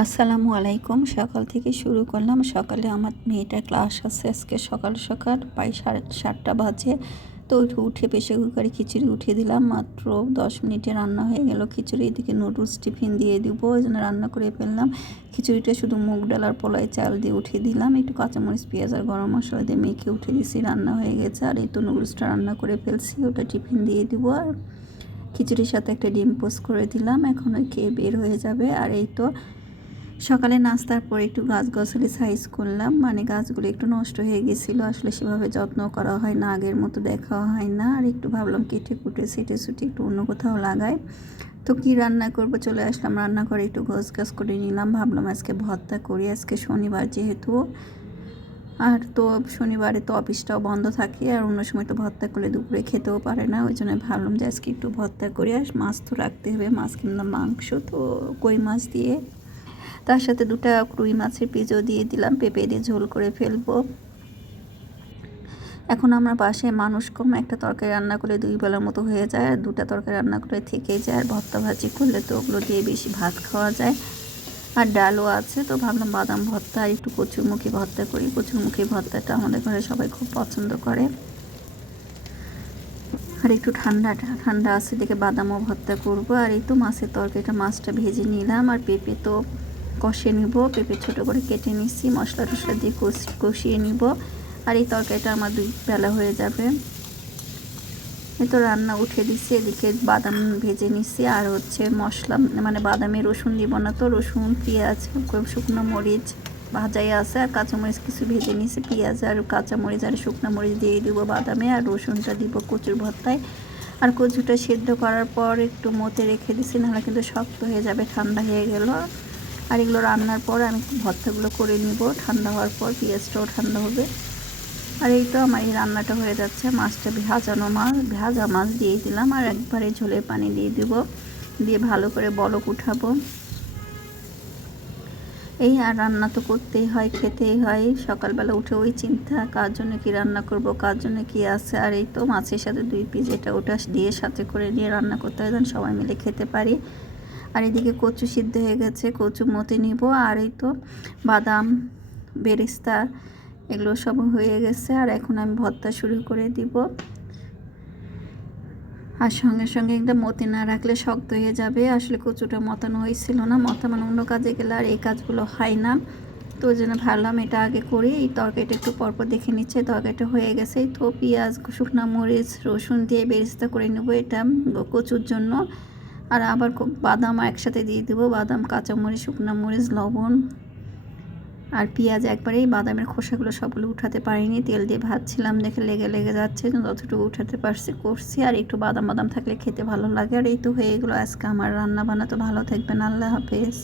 আসসালামু আলাইকুম। সকাল থেকে শুরু করলাম। সকালে আমার মেয়েটার ক্লাস আছে আজকে সকাল সকাল, প্রায় সাড়ে সাতটা বাজে। তো উঠে উঠে প্রেশার কুকারে খিচুড়ি উঠিয়ে দিলাম। মাত্র দশ মিনিটে রান্না হয়ে গেল খিচুড়ি। এদিকে নুডলস টিফিন দিয়ে দিব, ওই জন্য রান্না করে ফেললাম। খিচুড়িটা শুধু মুগ ডাল আর পোলাই চাল দিয়ে উঠিয়ে দিলাম। একটু কাঁচামরিচ, পেঁয়াজ আর গরম মশলা দিয়ে মেখে উঠে দিয়েছি। রান্না হয়ে গেছে আর এই তো নুডলসটা রান্না করে ফেলছি। ওটা টিফিন দিয়ে দিব আর খিচুড়ির সাথে একটা ডিম পোস্ট করে দিলাম। এখন ওই খেয়ে বের হয়ে যাবে। আর এই তো সকালে নাস্তার পর একটু গাছ গাছালি সাইজ করলাম। মানে গাছগুলো একটু নষ্ট হয়ে গেছিল। আসলে সেভাবে যত্ন করা হয় না, আগের মতো দেখা হয় না। আর একটু ভাবলাম কেটে কুটে সেটে সুটে একটু অন্য কোথাও লাগাই। তো কি রান্না করব? চলে আসলাম রান্না করে একটু গোছ গাছ করে নিলাম। ভাবলাম আজকে ভর্তা করি। আজকে শনিবার যেহেতু। আর তো শনিবারে তো অফিসটাও বন্ধ থাকে। আর অন্য সময় তো ভর্তা করলে দুপুরে খেতেও পারে না। ওই জন্য ভাবলাম যে আজকে একটু ভর্তা করি। আর মাছ তো রাখতে হবে। মাছ কিনলাম মাংস তো কই মাছ দিয়ে। তার সাথে দুটা রুই মাছের পিজও দিয়ে দিলাম, পেঁপে দিয়ে ঝোল করে ফেলব। এখন আমরা পাশে মানুষ কম, একটা তরকারি রান্না করলে দুই বেলার মতো হয়ে যায়, আর দুটা তরকারি রান্না করে থেকে যায়, আর ভর্তা ভাজি করলে তো ওগুলো দিয়ে বেশি ভাত খাওয়া যায়। আর ডালও আছে, তো ভাবলাম বাদাম ভর্তা, আর একটু কচুরমুখী ভর্তা করি। কচুরমুখী ভর্তাটা আমাদের ঘরে সবাই খুব পছন্দ করে। আর একটু ঠান্ডা ঠান্ডা আছে দেখে বাদামও ভর্তা করব। আর এই তো মাছের তরকারিটা, মাছটা ভেজে নিলাম, আর পেঁপে তো কষিয়ে নিব, পেঁপে ছোটো করে কেটে নিচ্ছি মশলা টশলা দিয়ে কষিয়ে নিব। আর এই তরকারিটা আমার দুই বেলা হয়ে যাবে। এই তো রান্না উঠে দিচ্ছি এদিকে বাদাম ভেজে নিচ্ছি আর হচ্ছে মশলা মানে বাদামে রসুন দিব না তো, রসুন, পেঁয়াজ শুকনো মরিচ ভাজাই আছে, আর কাঁচামরিচ কিছু ভেজে নিচ্ছি পেঁয়াজ আর কাঁচামরিচ আর শুকনো মরিচ দিয়ে দিব বাদামে, আর রসুনটা দিব কচুর ভর্তায়। আর কচুটা সেদ্ধ করার পর একটু মতে রেখে দিচ্ছি নাহলে কিন্তু শক্ত হয়ে যাবে, ঠান্ডা হয়ে গেল। আর এগুলো রান্নার পর আমি ভর্তাগুলো করে নিব। ঠান্ডা হওয়ার পর পেঁয়াজটাও ঠান্ডা হবে। আর এই তো আমার এই রান্নাটা হয়ে যাচ্ছে। মাছটা ভাজানো মাছ, ভাজা মাছ দিয়ে দিলাম। আর একবারে ঝোলের পানি দিয়ে দিব। দিয়ে ভালো করে বলক উঠাবো। এই আর রান্না তো করতেই হয়, খেতেই হয়। সকালবেলা উঠে ওই চিন্তা, কার জন্য কী রান্না করব, কার জন্য কি আছে? আর এই তো মাছের সাথে দুই পিস এটা ওটা দিয়ে সাথে করে নিয়ে রান্না করতে হয়। যেন সবাই মিলে খেতে পারি। আর এদিকে কচু সিদ্ধ হয়ে গেছে, কচু মতে নিব, আর এই তো বাদাম, বেরিস্তা, এগুলো সব হয়ে গেছে, আর এখন আমি ভর্তা শুরু করে দিব। আর সঙ্গে সঙ্গে একটা মতে না রাখলে শক্ত হয়ে যাবে, আসলে কচুটা মতানো হয়েছিল না মতা মানে অন্য কাজে গেলে আর এই কাজগুলো হয় না। তো ওই জন্য ভাবলাম এটা আগে করি, এই তরকারিটা একটু পরপর দেখে নিচ্ছে তরকারিটা হয়ে গেছে তো পেঁয়াজ, শুকনা মরিচ, রসুন দিয়ে বেরিস্তা করে নেব এটা কচুর জন্য। আর আবার বাদাম একসাথে দিয়ে দেবো। বাদাম, কাঁচামরিচ, শুকনো মরিচ, লবণ আর পেঁয়াজ একবারেই বাদামের খোসাগুলো সবগুলো উঠাতে পারিনি। তেল দিয়ে ভাজছিলাম, দেখে লেগে লেগে যাচ্ছে যতটুকু উঠাতে পারছি, করছি। আর একটু বাদাম বাদাম থাকলে খেতে ভালো লাগে। আর এই তো হয়ে গেলো আজকে আমার রান্না বান্না তো ভালো থাকবেন, আল্লাহ হাফেজ।